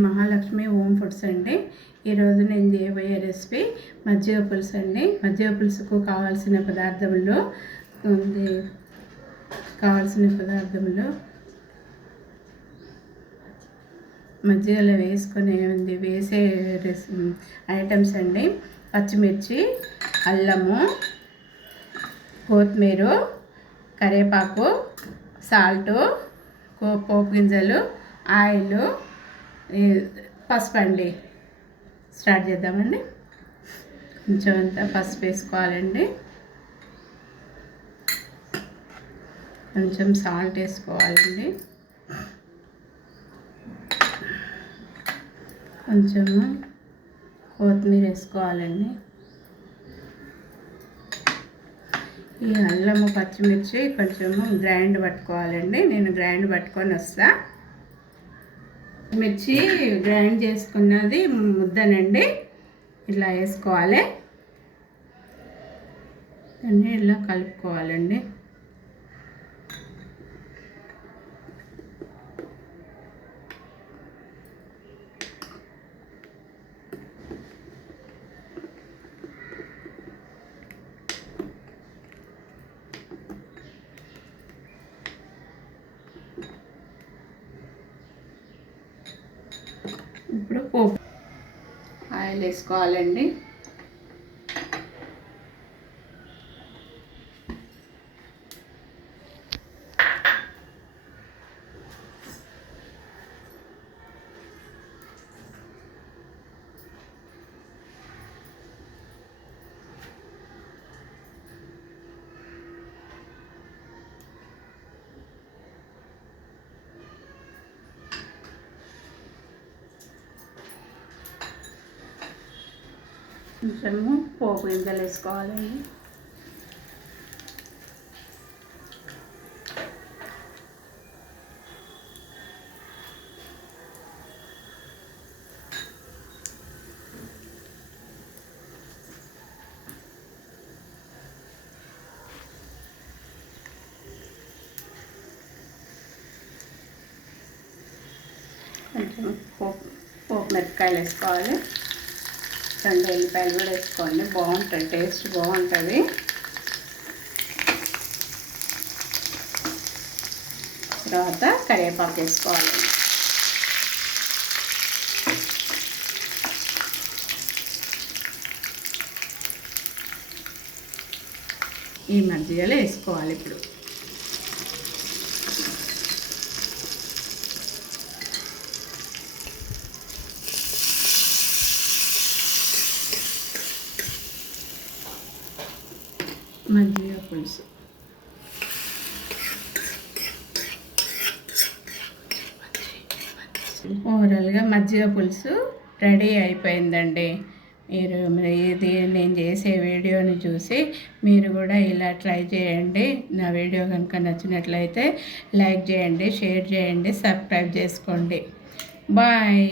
Mahalakshmi home foods అండి. ఈరోజు నేను చేయబోయే రెసిపీ మజ్జిగ పులుసు అండి. మజ్జిగ పులుసుకు కావాల్సిన పదార్థములు మజ్జిగలో వేసే ఐటమ్స్ అండి. పచ్చిమిర్చి, అల్లము, కొత్తిమీర, కరివేపాకు, సాల్టు, పోపు గింజలు, ఆయిల్, పసుపు అండి. స్టార్ట్ చేద్దామండి. కొంచెం అంతా పసుపు వేసుకోవాలండి. కొంచెం సాల్ట్ వేసుకోవాలండి. కొంచెము కొత్తిమీర వేసుకోవాలండి. ఈ అల్లము, పచ్చిమిర్చి కొంచెము గ్రైండ్ పట్టుకోవాలండి. నేను గ్రైండ్ పట్టుకొని వస్తా. మిర్చి గ్రైండ్ చేసుకున్నది ముద్దనండి. ఇలా వేసుకోవాలి. అన్నీ ఇలా కలుపుకోవాలండి. ఇప్పుడు పోపు ఆయిల్ వేసుకోవాలండి. కొంచెము పోపు గింజలు వేసుకోవాలండి. కొంచెం పోపు మిరపకాయలు వేసుకోవాలి. 2 ఎల్లిపాయలు కూడా వేసుకోండి. బాగుంటుంది, టేస్ట్ బాగుంటుంది. తర్వాత కరివేపాకు వేసుకోవాలి. ఈ మజ్జిగలో వేసుకోవాలి. ఇప్పుడు మజ్జిగ పులుసు ఓవరాల్గా మజ్జిగ పులుసు రెడీ అయిపోయిందండి. మీరు ఇది నేను చేసే వీడియోని చూసి మీరు కూడా ఇలా ట్రై చేయండి. నా వీడియో కనుక నచ్చినట్లయితే లైక్ చేయండి, షేర్ చేయండి, సబ్స్క్రైబ్ చేసుకోండి. బాయ్.